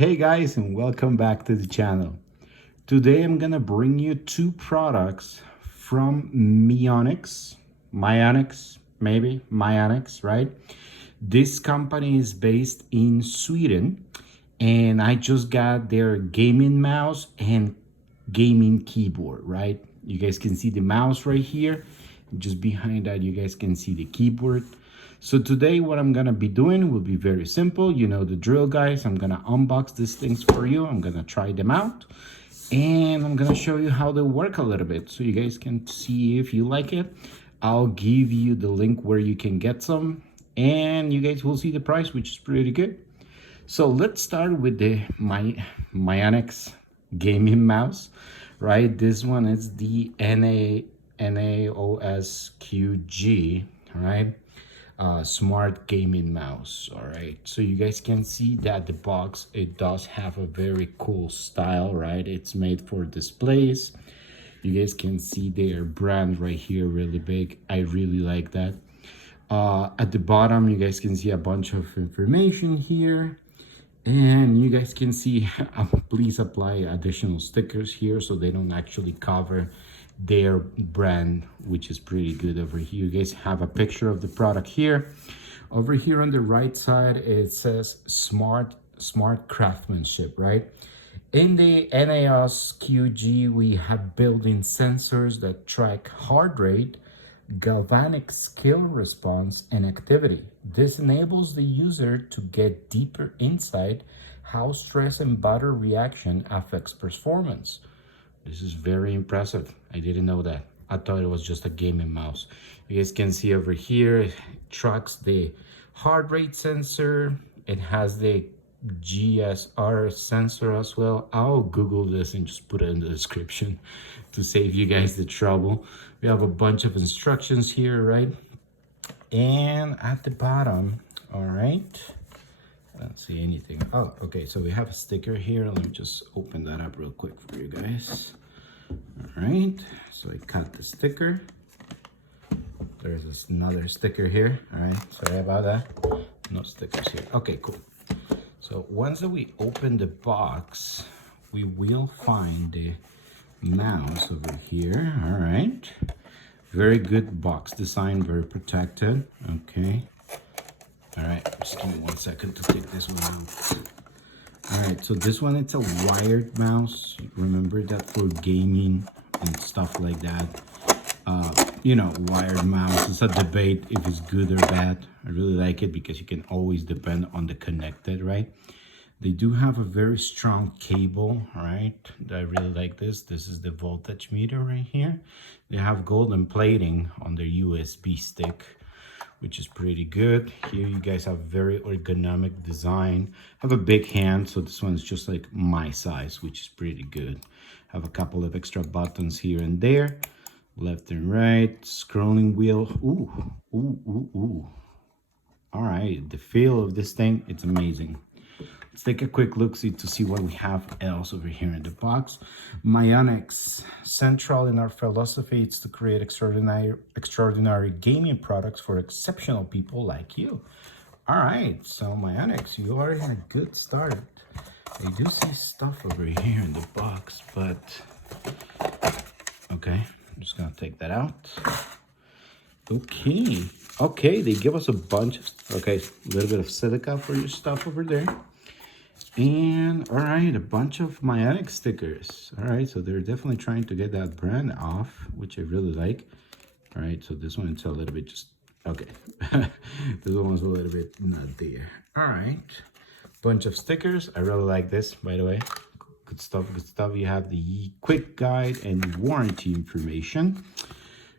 Hey guys, and welcome back to the channel. Today I'm gonna bring you two products from Mionix, right? This company is based in Sweden, and I just got their gaming mouse and gaming keyboard, right? You guys can see the mouse right here. Just behind that, you guys can see the keyboard. So today what I'm gonna be doing will be very simple. You know the drill, guys. I'm gonna unbox these things for you. I'm gonna try them out and I'm gonna show you how they work a little bit so you guys can see if you like it. I'll give you the link where you can get some and you guys will see the price, which is pretty good. So let's start with the Mionix gaming mouse, right? This one is the NAOS QG, right? Smart gaming mouse. All right, so you guys can see that the box, it does have a very cool style, right? It's made for displays. You guys can see their brand right here, really big. I really like that. At the bottom, you guys can see a bunch of information here, and you guys can see please apply additional stickers here so they don't actually cover their brand, which is pretty good. Over here you guys have a picture of the product here. Over here on the right side it says smart craftsmanship, right? In the NAOS QG we have built-in sensors that track heart rate, galvanic skill response, and activity. This enables the user to get deeper insight how stress and battery reaction affects performance. This is very impressive. I didn't know that. I thought it was just a gaming mouse. You guys can see over here, it tracks the heart rate sensor. It has the GSR sensor as well. I'll Google this and just put it in the description to save you guys the trouble. We have a bunch of instructions here, right? And at the bottom, all right, I don't see anything. Oh, okay, so we have a sticker here. Let me just open that up real quick for you guys. All right, so I cut the sticker. There's another sticker here. All right, sorry about that. No stickers here. Okay, cool. So once that we open the box, we will find the mouse over here. All right, very good box design, very protected. Okay. All right, just give me 1 second to take this one out. All right, so this one, it's a wired mouse. Remember that for gaming and stuff like that. You know, wired mouse, it's a debate if it's good or bad. I really like it because you can always depend on the connected, right? They do have a very strong cable, right? I really like this. This is the voltage meter right here. They have golden plating on their USB stick, which is pretty good. Here you guys have very ergonomic design. I have a big hand, so this one's just like my size, which is pretty good. Have a couple of extra buttons here and there, left and right, scrolling wheel. Ooh. All right, the feel of this thing, it's amazing. Let's take a quick look to see what we have else over here in the box. Mionix, central in our philosophy, it's to create extraordinary gaming products for exceptional people like you. All right, so Mionix, you are in a good start. I do see stuff over here in the box, but okay, I'm just gonna take that out. Okay, they give us a bunch of, okay, a little bit of silica for your stuff over there. And all right, a bunch of Mionix stickers. All right, so they're definitely trying to get that brand off, which I really like. All right, so this one, it's a little bit just, okay. This one was a little bit not there. All right, bunch of stickers. I really like this, by the way. Good stuff. You have the quick guide and warranty information.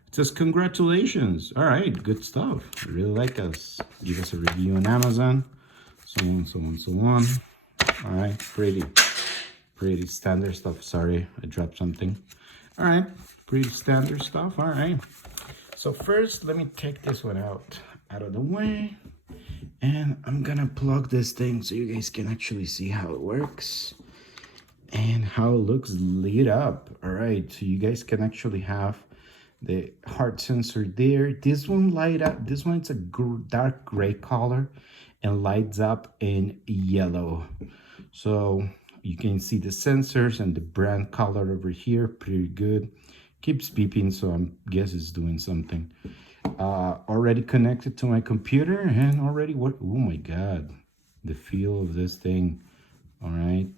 It says, congratulations. All right, good stuff. I really like us. Give us a review on Amazon. So on. All right, pretty standard stuff. Sorry, I dropped something. All right, pretty standard stuff. All right, so first let me take this one out of the way, and I'm gonna plug this thing so you guys can actually see how it works and how it looks lit up. All right, so you guys can actually have the heart sensor there. This one light up. This one, it's a dark gray color and lights up in yellow. So you can see the sensors and the brand color over here, pretty good. Keeps beeping, so I guess it's doing something. Already connected to my computer and already what? Oh my God, the feel of this thing. All right.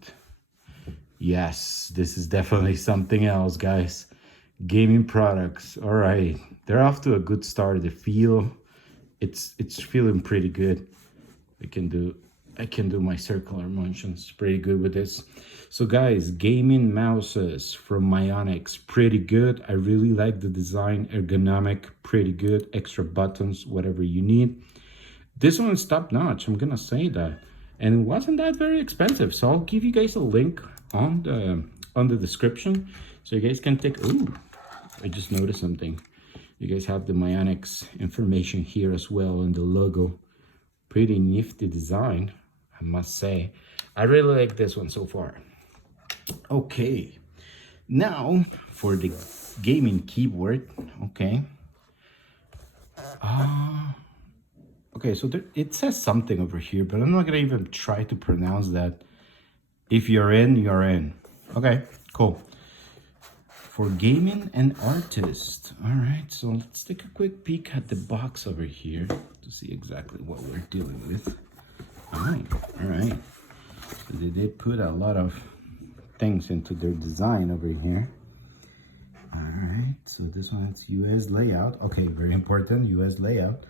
Yes, this is definitely something else, guys. Gaming products. All right, they're off to a good start. The feel, it's feeling pretty good. I can do my circular motions pretty good with this. So guys, gaming mouses from Mionix, pretty good. I really like the design, ergonomic, pretty good. Extra buttons, whatever you need. This one is top notch, I'm gonna say that. And it wasn't that very expensive. So I'll give you guys a link on the description so you guys can take. Ooh, I just noticed something. You guys have the Mionix information here as well and the logo. Pretty nifty design, I must say. I really like this one so far. Okay, now for the gaming keyboard. Okay. Okay, so it says something over here, but I'm not gonna even try to pronounce that. If you're in, you're in. Okay, cool. For gaming and artists. All right, so let's take a quick peek at the box over here to see exactly what we're dealing with. All right. So they did put a lot of things into their design over here. All right, so this one's US layout. Okay, very important, US layout.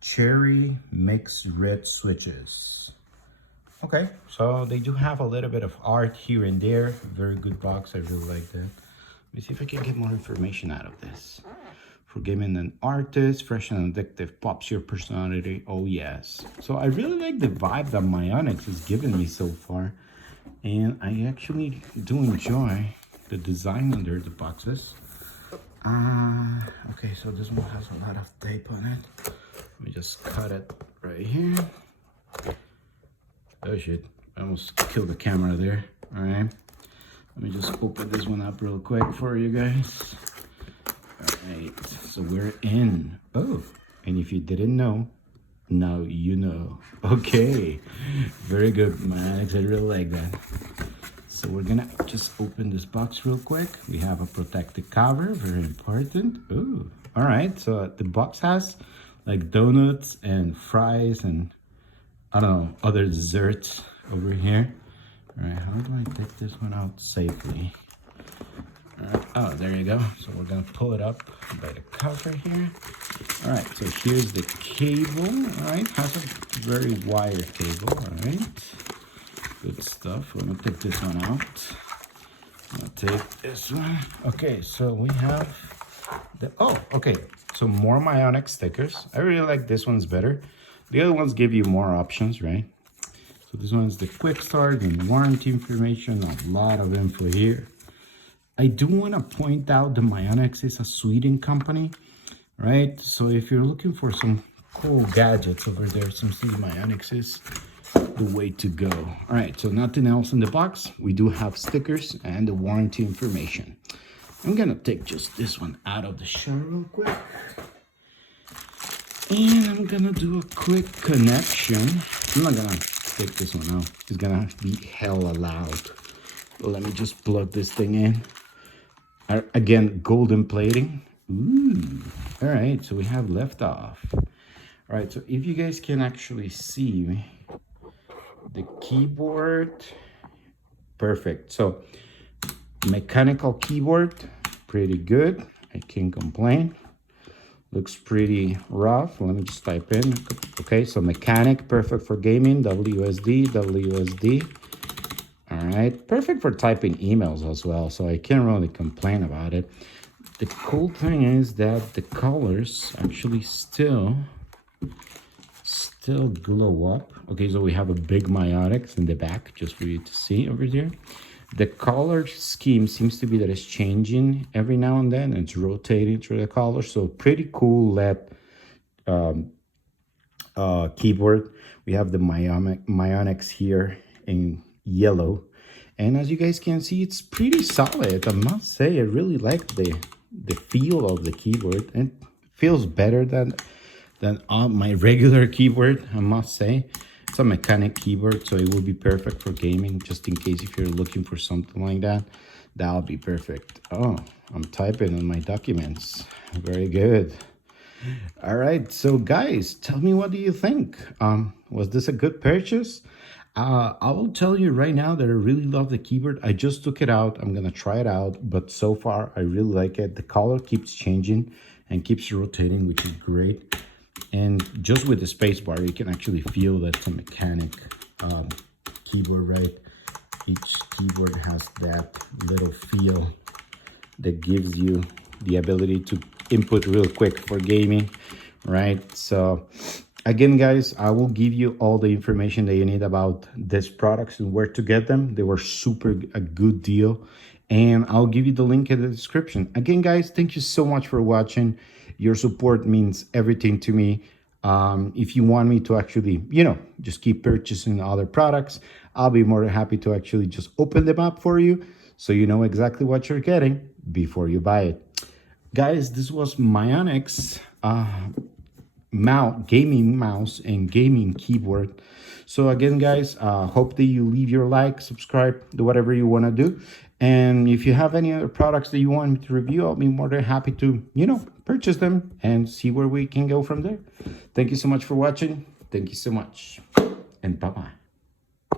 Cherry mixed red switches. Okay, so they do have a little bit of art here and there. Very good box, I really like that. Let me see if I can get more information out of this. For gaming and artists, fresh and addictive, pops your personality. Oh yes. So I really like the vibe that Mionix has given me so far. And I actually do enjoy the design under the boxes. Okay, so this one has a lot of tape on it. Let me just cut it right here. Oh shit, I almost killed the camera there. All right, let me just open this one up real quick for you guys. All right, so we're in. Oh, and if you didn't know, now you know. Okay, very good, Max. I really like that. So we're gonna just open this box real quick. We have a protective cover, very important. Ooh, all right, so the box has like donuts and fries and I don't know, other desserts over here. All right, how do I take this one out safely? All right, oh, there you go. So we're gonna pull it up by the cover here. All right, so here's the cable. All right, has a very wire cable. All right, good stuff. We're gonna take this one out. I'm gonna take this one. Okay, so we have the, oh, okay. So more Mionix stickers. I really like this one's better. The other ones give you more options, right? So this one's the quick start and warranty information. A lot of info here. I do want to point out the Mionix is a Sweden company, right? So if you're looking for some cool gadgets over there, some Mionix is the way to go. All right, so nothing else in the box. We do have stickers and the warranty information. I'm gonna take just this one out of the shell real quick. And I'm gonna do a quick connection. I'm not gonna take this one out. It's gonna be hella loud. Let me just plug this thing in. Again, golden plating. Ooh. All right, so we have left off. All right, so if you guys can actually see the keyboard, perfect. So mechanical keyboard, pretty good. I can't complain. Looks pretty rough. Let me just type in. Okay, so mechanic, perfect for gaming. WSD, WSD. All right, perfect for typing emails as well. So I can't really complain about it. The cool thing is that the colors actually still glow up. Okay, so we have a big Mionix in the back just for you to see over there. The color scheme seems to be that it's changing every now and then. It's rotating through the color. So pretty cool LED keyboard. We have the Mionix here in yellow. And as you guys can see, it's pretty solid. I must say, I really like the feel of the keyboard. It feels better than on my regular keyboard, I must say. It's a mechanic keyboard, so it will be perfect for gaming, just in case if you're looking for something like that. That'll be perfect. Oh, I'm typing on my documents. Very good. All right, so guys, tell me, what do you think? Was this a good purchase? I will tell you right now that I really love the keyboard. I just took it out. I'm gonna try it out, but so far I really like it. The color keeps changing and keeps rotating, which is great. And just with the space bar, you can actually feel that it's a mechanic keyboard, right? Each keyboard has that little feel that gives you the ability to input real quick for gaming, right? So again, guys, I will give you all the information that you need about these products and where to get them. They were a good deal, and I'll give you the link in the description. Again, guys, thank you so much for watching. Your support means everything to me. If you want me to actually, just keep purchasing other products, I'll be more than happy to actually just open them up for you so you know exactly what you're getting before you buy it. Guys, this was Mionix gaming mouse and gaming keyboard. So again, guys, hope that you leave your like, subscribe, do whatever you want to do. And if you have any other products that you want me to review, I'll be more than happy to, purchase them and see where we can go from there. Thank you so much for watching. Thank you so much. And bye-bye.